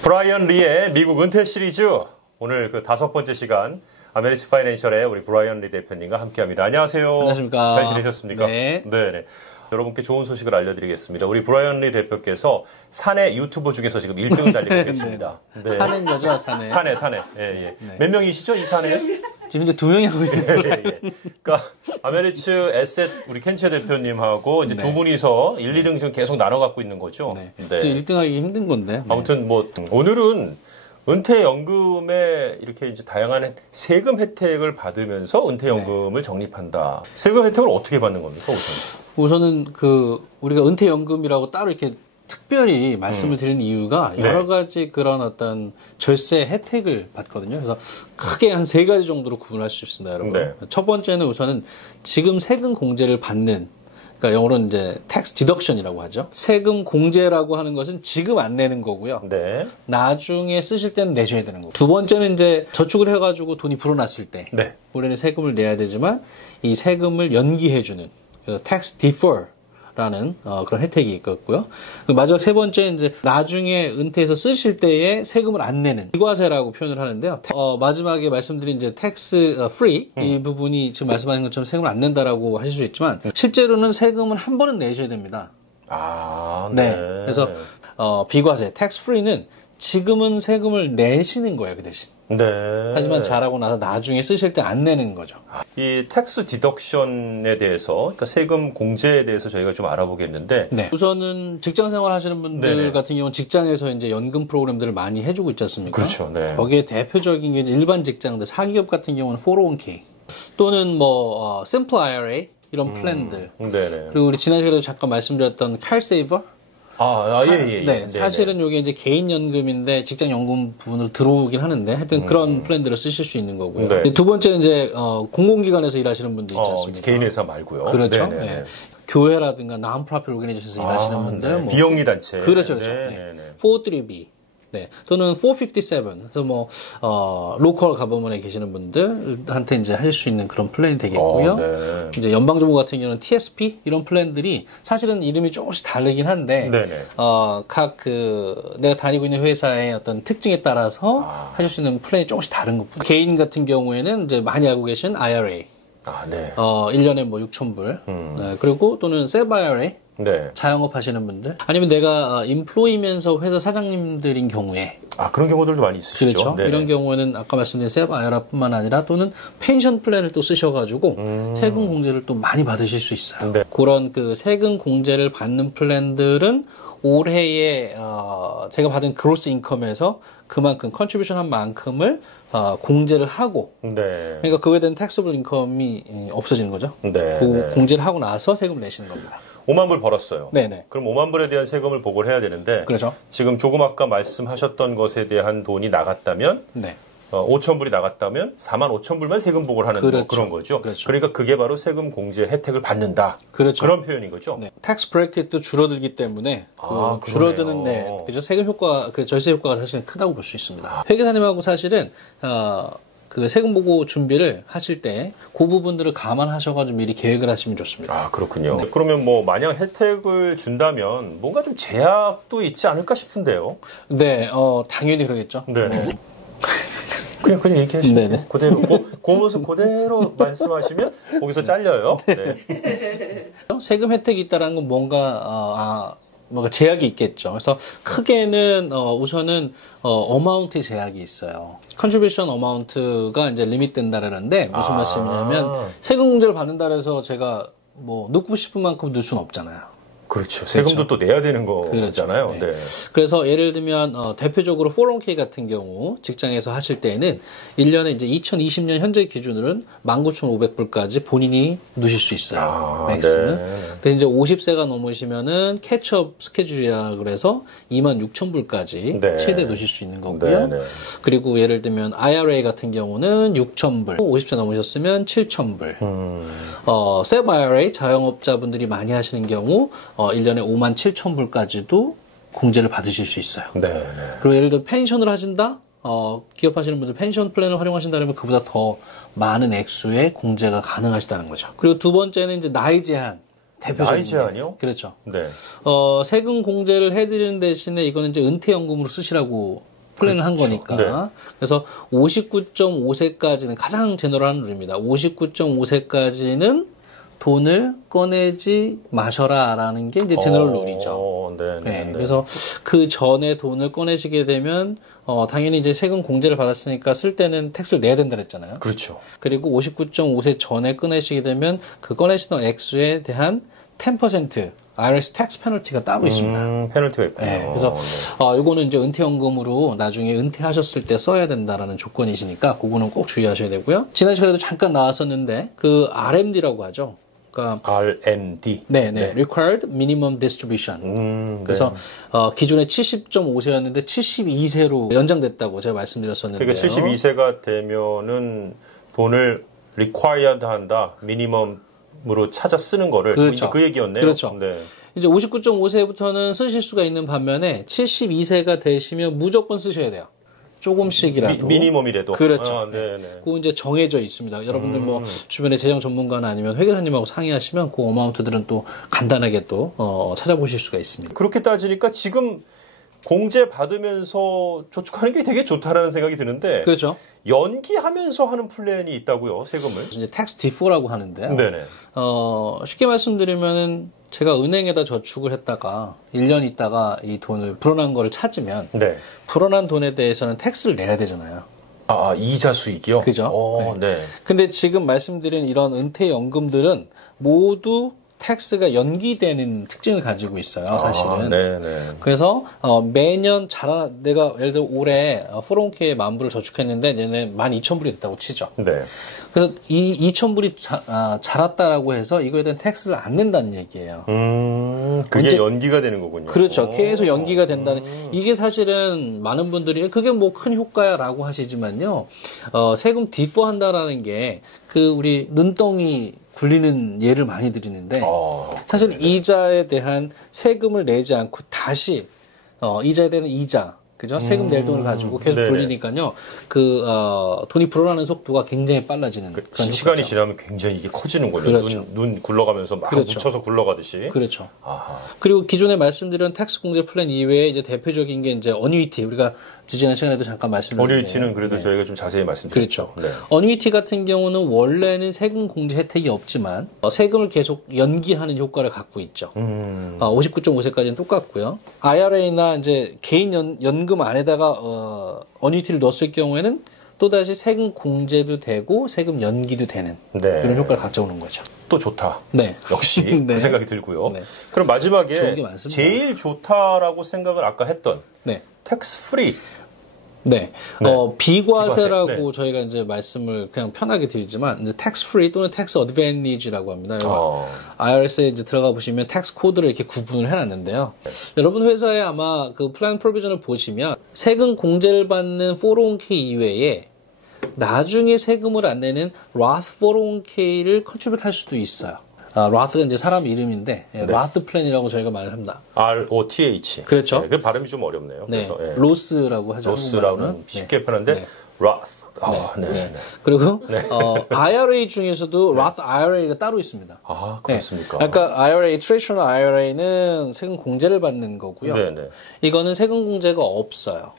브라이언 리의 미국 은퇴 시리즈, 오늘 그 5번째 시간 아메리츠 파이낸셜의 우리 브라이언 리 대표님과 함께합니다. 안녕하세요. 안녕하십니까. 잘 지내셨습니까? 네. 네네. 여러분께 좋은 소식을 알려드리겠습니다. 우리 브라이언 리 대표께서 사내 유튜버 중에서 지금 1등을 달리고 계십니다. 네. 사내인 거죠, 사내. 사내. 예, 예. 네. 몇 명이시죠, 이 사내에? 지금 이제 2명이 하고 있는 거예요. 예. 그러니까 아메리츠 에셋 우리 켄체 대표님하고 이제 두 분이서 1, 2등 지금 계속 나눠 갖고 있는 거죠. 네. 네. 1등 하기 힘든 건데. 아무튼 뭐 오늘은 은퇴연금에 이렇게 이제 다양한 세금 혜택을 받으면서 은퇴연금을 적립한다. 세금 혜택을 어떻게 받는 겁니까, 우선은 우리가 은퇴연금이라고 따로 이렇게 특별히 말씀을 드리는 이유가 여러 가지 그런 어떤 절세 혜택을 받거든요. 그래서 크게 한 3가지 정도로 구분할 수 있습니다, 여러분. 네. 첫 번째는 우선은 지금 세금 공제를 받는, 그러니까 영어로는 이제 tax deduction이라고 하죠. 세금 공제라고 하는 것은 지금 안 내는 거고요. 네. 나중에 쓰실 때는 내셔야 되는 거고. 두 번째는 이제 저축을 해가지고 돈이 불어났을 때, 네. 올해는 세금을 내야 되지만 이 세금을 연기해주는 tax defer라는 그런 혜택이 있겠고요. 마지막 세 번째 이제 나중에 은퇴해서 쓰실 때에 세금을 안 내는 비과세라고 표현을 하는데요. 마지막에 말씀드린 이제 tax free 이 부분이 지금 말씀하신 것처럼 세금을 안 낸다라고 하실 수 있지만 실제로는 세금은 한 번은 내셔야 됩니다. 아, 네. 그래서 비과세 tax free는 지금은 세금을 내시는 거예요, 그 대신. 네. 하지만 잘하고 나서 나중에 쓰실 때 안 내는 거죠. 이 텍스 디덕션에 대해서, 그러니까 세금 공제에 대해서 저희가 좀 알아보겠는데. 네. 우선은 직장 생활 하시는 분들 네네. 같은 경우는 직장에서 이제 연금 프로그램들을 많이 해주고 있지 않습니까? 그렇죠. 네. 거기에 대표적인 게 이제 일반 직장들, 사기업 같은 경우는 401k 또는 뭐 Simple IRA 이런 플랜들. 네네. 그리고 우리 지난 시간에도 잠깐 말씀드렸던 CalSaver. 예. 네, 사실은 이게 이제 개인 연금인데 직장 연금 부분으로 들어오긴 하는데 하여튼 그런 플랜들을 쓰실 수 있는 거고요. 네. 두 번째는 이제 공공기관에서 일하시는 분들 있지 않습니까? 개인 회사 말고요. 그렇죠. 네네네. 네. 교회라든가 non-profit organization에서 일하시는 분들, 네. 뭐 비영리 단체. 그렇죠. 네네네. 403B. 네. 또는 457. 그래서 뭐, 로컬 가버먼에 계시는 분들한테 이제 할 수 있는 그런 플랜이 되겠고요. 네. 이제 연방정부 같은 경우는 TSP 이런 플랜들이 사실은 이름이 조금씩 다르긴 한데, 네네. 내가 다니고 있는 회사의 어떤 특징에 따라서 하실 수 있는 플랜이 조금씩 다른 것뿐. 개인 같은 경우에는 이제 많이 알고 계신 IRA. 네. 1년에 뭐 6,000불. 네. 그리고 또는 SEP IRA. 네. 자영업 하시는 분들 아니면 내가 인플로이면서 회사 사장님들인 경우에 그런 경우들도 많이 있으시죠. 그렇죠. 네네. 이런 경우에는 아까 말씀드린 SEP IRA뿐만 아니라 또는 펜션 플랜을 또 쓰셔가지고 세금 공제를 또 많이 받으실 수 있어요. 네. 그런 그 세금 공제를 받는 플랜들은 올해에 제가 받은 그로스 인컴에서 그만큼 컨트리뷰션 한 만큼을 공제를 하고 네. 그러니까 그거에 대한 택서블 인컴이 없어지는 거죠. 네. 그 공제를 하고 나서 세금을 내시는 겁니다. 5만 불 벌었어요. 네네. 그럼 5만 불에 대한 세금을 보고를 해야 되는데 그렇죠. 지금 조금 아까 말씀하셨던 것에 대한 돈이 나갔다면 네. 5천 불이 나갔다면 4만 5천 불만 세금 보고를 하는 그렇죠. 그런 거죠. 그렇죠. 그러니까 그게 바로 세금 공제 혜택을 받는다. 그렇죠. 그런 표현인 거죠. 네. 텍스 브레이크도 줄어들기 때문에 그러네요. 줄어드는 그죠 세금 효과 그 절세 효과가 사실은 크다고 볼 수 있습니다. 회계사님하고 사실은 그 세금 보고 준비를 하실 때 그 부분들을 감안하셔가지고 미리 계획을 하시면 좋습니다. 그렇군요. 네. 그러면 뭐 만약 혜택을 준다면 뭔가 좀 제약도 있지 않을까 싶은데요. 네, 당연히 그러겠죠. 네. 그냥 얘기하시면 네네. 그대로 그 모습 그대로 말씀하시면 거기서 잘려요. 네. 세금 혜택이 있다는 건 뭔가 제약이 있겠죠. 그래서 크게는 우선은 어마운트 제약이 있어요. 컨트리뷰션 어마운트가 이제 리밋 된다라는데 무슨 말씀이냐면 세금 공제를 받는다 해서 제가 뭐 넣고 싶은 만큼 넣을 수는 없잖아요. 그렇죠. 세금도 또 내야 되는 거잖아요. 그렇죠. 네. 그래서 예를 들면 대표적으로 401k 같은 경우 직장에서 하실 때에는 1년에 이제 2020년 현재 기준으로는 19,500불까지 본인이 넣으실 수 있어요. 맥스는. 네. 근데 이제 50세가 넘으시면은 캐치업 스케줄이라 그래서 26,000불까지 네. 최대 넣으실 수 있는 거고요. 네. 그리고 예를 들면 IRA 같은 경우는 6,000불, 50세 넘으셨으면 7,000불. 셀프 IRA 자영업자분들이 많이 하시는 경우 1년에 57,000불까지도 공제를 받으실 수 있어요. 네. 그리고 예를 들어 펜션을 하신다? 기업하시는 분들 펜션 플랜을 활용하신다면 그보다 더 많은 액수의 공제가 가능하시다는 거죠. 그리고 두 번째는 이제 나이 제한. 대표적인 나이 제한이요? 그렇죠. 네. 세금 공제를 해드리는 대신에 이거는 이제 은퇴연금으로 쓰시라고 플랜을 한 거니까. 네. 그래서 59.5세까지는 가장 제너럴한 룰입니다. 59.5세까지는 돈을 꺼내지 마셔라라는 게 이제 제너럴 룰이죠. 네. 그래서 그 전에 돈을 꺼내시게 되면 당연히 이제 세금 공제를 받았으니까 쓸 때는 텍스를 내야 된다 그랬잖아요. 그렇죠. 그리고 59.5세 전에 꺼내시게 되면 그 꺼내시던 액수에 대한 10% IRS 텍스 페널티가 따로 있습니다. 페널티가 있군요. 네, 그래서 이거는 이제 은퇴연금으로 나중에 은퇴하셨을 때 써야 된다라는 조건이시니까 그거는 꼭 주의하셔야 되고요. 지난 시간에도 잠깐 나왔었는데 그 RMD라고 하죠. 그러니까 RMD. 네. Required Minimum Distribution. 그래서 기존에 70.5세였는데 72세로 연장됐다고 제가 말씀드렸었는데요. 그러니까 72세가 되면은 돈을 required 한다. 미니멈으로 찾아 쓰는 거를 그렇죠. 그 얘기였네요. 그렇죠. 네. 이제 59.5세부터는 쓰실 수가 있는 반면에 72세가 되시면 무조건 쓰셔야 돼요. 조금씩이라도. 미니멈이라도. 그렇죠. 네. 그거 이제 정해져 있습니다. 여러분들 뭐 주변에 재정 전문가나 아니면 회계사님하고 상의하시면 그 어마운트들은 또 간단하게 또 찾아보실 수가 있습니다. 그렇게 따지니까 지금 공제 받으면서 저축하는 게 되게 좋다라는 생각이 드는데. 그렇죠. 연기하면서 하는 플랜이 있다고요, 세금을? 이제 tax defer라고 하는데요. 네네. 쉽게 말씀드리면은 제가 은행에다 저축을 했다가 1년 있다가 이 돈을 불어난 거를 찾으면 네. 불어난 돈에 대해서는 텍스를 내야 되잖아요. 이자 수익이요? 그죠? 네. 근데 지금 말씀드린 이런 은퇴연금들은 모두 텍스가 연기되는 특징을 가지고 있어요, 사실은. 네네. 그래서 매년 내가 예를 들어 올해 401k에 10,000불을 저축했는데 내년 12,000불이 됐다고 치죠. 네. 그래서 이 2,000불이 자랐다라고 해서 이거에 대한 텍스를 안 낸다는 얘기예요. 그게 연기가 되는 거군요. 그렇죠. 계속 연기가 된다는. 이게 사실은 많은 분들이 그게 뭐 큰 효과야라고 하시지만요. 세금 디퍼 한다라는 게 그 우리 눈덩이 굴리는 예를 많이 드리는데 사실 이자에 대한 세금을 내지 않고 다시 이자에 대한 이자 그죠? 세금 낼 돈을 가지고 계속 굴리니까요. 돈이 불어나는 속도가 굉장히 빨라지는 그런 시간이 지나면 굉장히 이게 커지는군요. 그렇죠. 눈 굴러가면서 막 묻혀서 굴러가듯이. 그렇죠. 아하. 그리고 기존에 말씀드린 텍스 공제 플랜 이외에 이제 대표적인 게 이제 어뉴이티 우리가 지난 시간에도 잠깐 말씀드렸는데 어뉴이티는 그래도 저희가 좀 자세히 말씀드렸죠. 그렇죠. 어뉴이티 같은 경우는 원래는 세금 공제 혜택이 없지만 세금을 계속 연기하는 효과를 갖고 있죠. 59.5세까지는 똑같고요. IRA나 이제 개인 연금 안에다가 어뉴이티를 넣었을 경우에는 또다시 세금 공제도 되고 세금 연기도 되는 이런 효과를 가져오는 거죠. 또 좋다. 네. 역시 네. 그 생각이 들고요. 네. 그럼 마지막에 좋은 게 많습니다. 제일 좋다라고 생각을 아까 했던 텍스 프리. 네. 비과세라고 비과세. 저희가 이제 말씀을 그냥 편하게 드리지만, 이제 tax free 또는 tax advantage라고 합니다. IRS에 이제 들어가 보시면 tax 코드를 이렇게 구분을 해놨는데요. 여러분 회사에 아마 그 플랜 프로비전을 보시면 세금 공제를 받는 401k 이외에 나중에 세금을 안 내는 Roth 401k를 컨트리뷰트 할 수도 있어요. Roth가 이제 사람 이름인데 Roth 플랜이라고 저희가 말을 합니다. ROTH. 그렇죠. 그 발음이 좀 어렵네요. 네. 로스라고 하죠. 로스라고는 쉽게 표현하는데 Roth. 그리고 IRA 중에서도 Roth IRA가 따로 있습니다. 그렇습니까? 그러니까 IRA, Traditional IRA는 세금 공제를 받는 거고요. 이거는 세금 공제가 없어요.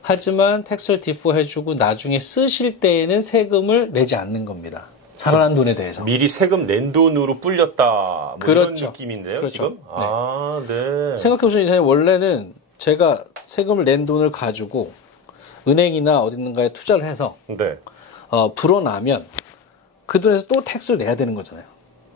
하지만 텍스를 디퍼 해주고 나중에 쓰실 때에는 세금을 내지 않는 겁니다. 살아난 돈에 대해서. 미리 세금 낸 돈으로 불렸다. 뭐 그렇죠. 이런 느낌인데요. 그렇죠. 지금? 생각해보시면 이제 원래는 제가 세금을 낸 돈을 가지고 은행이나 어딘가에 투자를 해서 불어나면 그 돈에서 또 텍스를 내야 되는 거잖아요.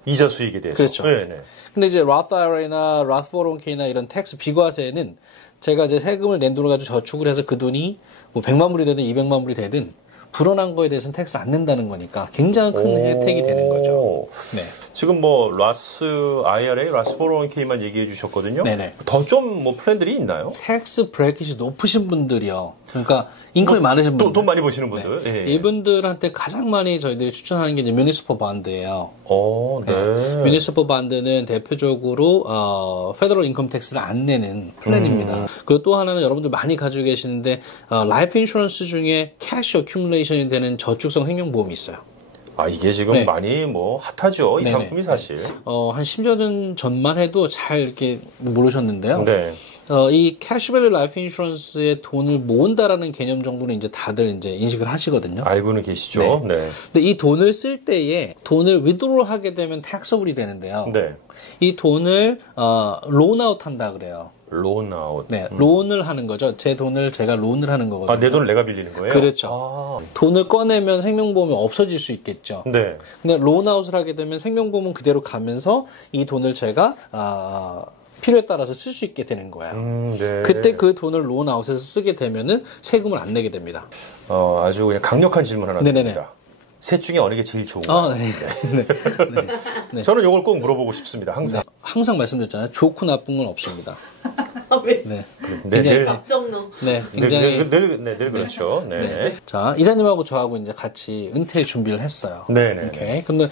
이자 수익에 대해서. 그렇죠. 네네. 근데 이제 Roth IRA나 Roth 401k나 이런 텍스 비과세는 제가 이제 세금을 낸 돈을 가지고 저축을 해서 그 돈이 뭐 100만 불이 되든 200만 불이 되든 불어난 거에 대해서는 텍스를 안 낸다는 거니까 굉장히 큰 혜택이 되는 거죠. 네. 지금 뭐 라스 IRA, 라스 401k만 얘기해 주셨거든요. 네네. 더 좀 뭐 플랜들이 있나요? 텍스 브래킷이 높으신 분들이요. 그러니까 인컴이 많으신 분들. 돈 많이 버시는 분들. 네. 예. 이분들한테 가장 많이 저희들이 추천하는 게 이제 뮤니시퍼 반드예요. 네. 뮤니시퍼 반드는 대표적으로 페더럴 인컴 텍스를 안 내는 플랜입니다. 그리고 또 하나는 여러분들 많이 가지고 계시는데 라이프 인슈런스 중에 캐시 어큐뮬레이션이 되는 저축성 생명보험이 있어요. 아, 이게 지금 네. 많이 뭐 핫하죠. 이 네네. 상품이 사실. 한 10년 전만 해도 잘 이렇게 모르셨는데요. 네. 이 캐시밸류 라이프 인슈런스에 돈을 모은다라는 개념 정도는 이제 다들 이제 인식을 하시거든요. 알고는 계시죠. 네. 근데 이 돈을 쓸 때에 돈을 위드로우 하게 되면 텍서블이 되는데요. 네. 이 돈을 론아웃 한다 그래요. 론 아웃. 네, 론을 하는 거죠. 제 돈을 제가 론을 하는 거거든요. 아, 내 돈을 내가 빌리는 거예요? 그렇죠. 아. 돈을 꺼내면 생명보험이 없어질 수 있겠죠. 네. 근데 론아웃을 하게 되면 생명보험은 그대로 가면서 이 돈을 제가 필요에 따라서 쓸 수 있게 되는 거예요. 네. 그때 그 돈을 론아웃에서 쓰게 되면은 세금을 안 내게 됩니다. 아주 그냥 강력한 질문 하나 네네네. 드립니다. 셋 중에 어느 게 제일 좋은가요? 네. 네. 저는 이걸 꼭 물어보고 싶습니다. 항상. 네. 항상 말씀드렸잖아요. 좋고 나쁜 건 없습니다. 왜? 네. 네, 굉장히- 늘, 답정너. 네, 굉장히. 늘 그렇죠. 네. 자, 이사님하고 저하고 이제 같이 은퇴 준비를 했어요. 네네. 오케이. 근데,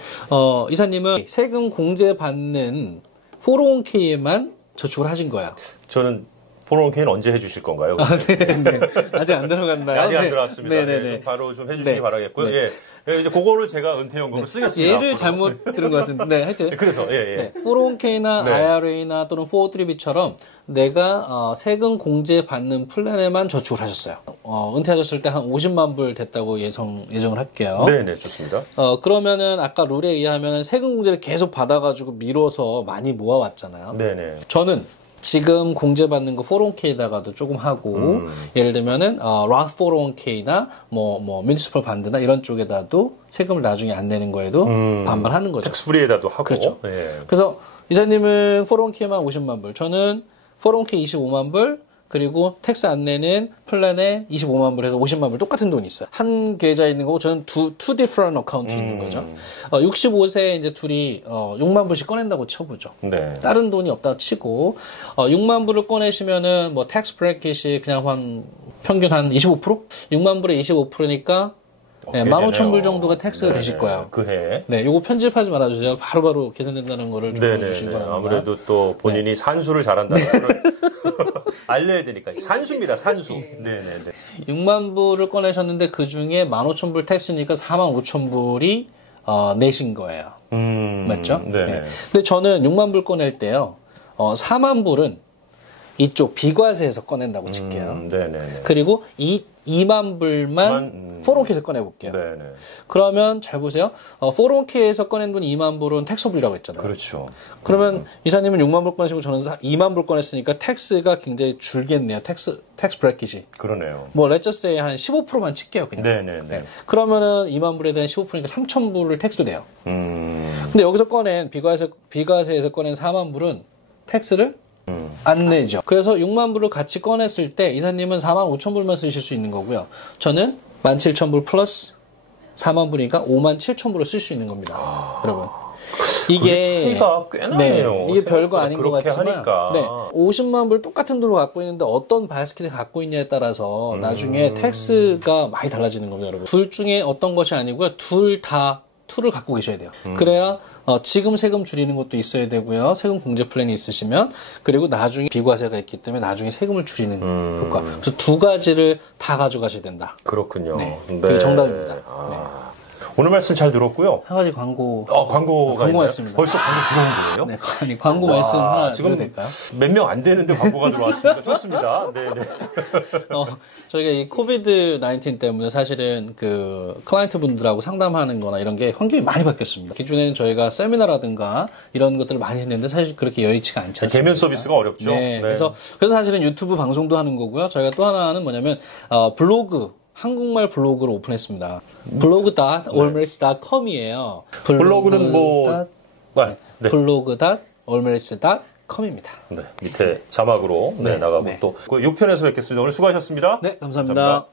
이사님은 세금 공제 받는 401k에만 저축을 하신 거예요. 저는 401k는 언제 해주실 건가요? 네. 아직 안 들어갔나요? 아직 안 네. 들어왔습니다. 네네네. 네, 좀 바로 좀 해주시기 네. 바라겠고요. 네. 예. 이제 그거를 제가 은퇴연금으로 쓰겠습니다. 얘를 앞으로. 잘못 들은 것 같은데. 네, 하여튼. 그래서, 예. 네, 401k나 네. IRA나 또는 403b처럼 내가 세금 공제 받는 플랜에만 저축을 하셨어요. 은퇴하셨을 때 한 50만 불 됐다고 예정을 할게요. 네네, 좋습니다. 그러면은 아까 룰에 의하면 세금 공제를 계속 받아가지고 미뤄서 많이 모아왔잖아요. 네네. 저는 지금 공제받는 거 401k에다가도 조금 하고 예를 들면은 Roth 401k나 뭐 뮤니시펄 반드나 이런 쪽에다도 세금을 나중에 안 내는 거에도 반반하는 거죠. 텍스프리에다도 하고. 그렇죠. 예. 그래서 이사님은 401k만 50만 불, 저는 401k 25만 불, 그리고 텍스 안 내는 플랜에 25만 불 해서 50만 불 똑같은 돈이 있어요. 한 계좌에 있는 거고 저는 two different account이 있는 거죠. 65세에 이제 둘이 6만 불씩 꺼낸다고 쳐보죠. 네. 다른 돈이 없다 치고 6만 불을 꺼내시면은 뭐 텍스 브래킷이 그냥 한 평균 한 25%? 6만 불에 25%니까 네, 15,000불 정도가 텍스가 되실 거예요. 그 해. 네, 요거 편집하지 말아주세요. 바로바로 계산된다는 거를 좀 보여주시기 바랍니다. 아무래도 또 본인이 산수를 잘한다는 걸 알려야 되니까. 산수입니다, 산수. 네네네. 6만 불을 꺼내셨는데 그 중에 15,000불 텍스니까 45,000불이 내신 거예요. 맞죠? 네네. 근데 저는 6만 불 꺼낼 때요. 4만 불은 이쪽 비과세에서 꺼낸다고 칠게요. 네네네. 그리고 2만 불만 401k에서 꺼내볼게요. 네네. 그러면 잘 보세요. 401k에서 꺼낸 돈 2만 불은 텍서블이라고 했잖아요. 그렇죠. 그러면 이사님은 6만 불 꺼내시고 저는 2만 불 꺼냈으니까 텍스가 굉장히 줄겠네요. 텍스 브래킷이. 그러네요. 뭐 렛저스에 한 15%만 칠게요, 그냥. 네네네. 네. 그러면은 2만 불에 대한 15%니까 3,000불을 텍스도 내요. 음. 근데 여기서 꺼낸 비과세에서 꺼낸 4만 불은 텍스를 안 내죠. 그래서 6만 불을 같이 꺼냈을 때 이사님은 4만 5천 불만 쓰실 수 있는 거고요. 저는 17,000불 플러스 4만 불이니까 5만 7천 불을 쓸 수 있는 겁니다. 여러분. 이게 차이가 꽤 나네요. 네, 이게 별거 아닌 것 그렇게 같지만 하니까. 네, 50만 불 똑같은 돈을 갖고 있는데 어떤 바스켓을 갖고 있냐에 따라서 나중에 텍스가 많이 달라지는 겁니다, 여러분. 둘 중에 어떤 것이 아니고요. 둘 다 툴을 갖고 계셔야 돼요. 그래야 지금 세금 줄이는 것도 있어야 되고요. 세금 공제 플랜이 있으시면 그리고 나중에 비과세가 있기 때문에 나중에 세금을 줄이는 효과. 그래서 두 가지를 다 가져가셔야 된다. 그렇군요. 네. 그게 정답입니다. 오늘 말씀 잘 들었고요. 한 가지 광고. 광고가 있나요? 했습니다. 벌써 광고 들어온 거예요? 네, 아니, 광고 말씀 하나 지금 드려도 될까요? 몇 명 안 되는데 광고가 들어왔습니다. 좋습니다. 네네. 저희가 이 코비드 19 때문에 사실은 그 클라이언트 분들하고 상담하는 거나 이런 게 환경이 많이 바뀌었습니다. 기존에는 저희가 세미나라든가 이런 것들을 많이 했는데 사실 그렇게 여의치가 않지 않습니까? 대면 서비스가 어렵죠. 네. 그래서 사실은 유튜브 방송도 하는 거고요. 저희가 또 하나는 뭐냐면, 블로그. 한국말 블로그를 오픈했습니다. blog.allmerits.com이에요. 블로그는 뭐 네. 블로그.allmarriage.com입니다. 네, 밑에 자막으로 나가고 또 6편에서 뵙겠습니다. 오늘 수고하셨습니다. 네, 감사합니다.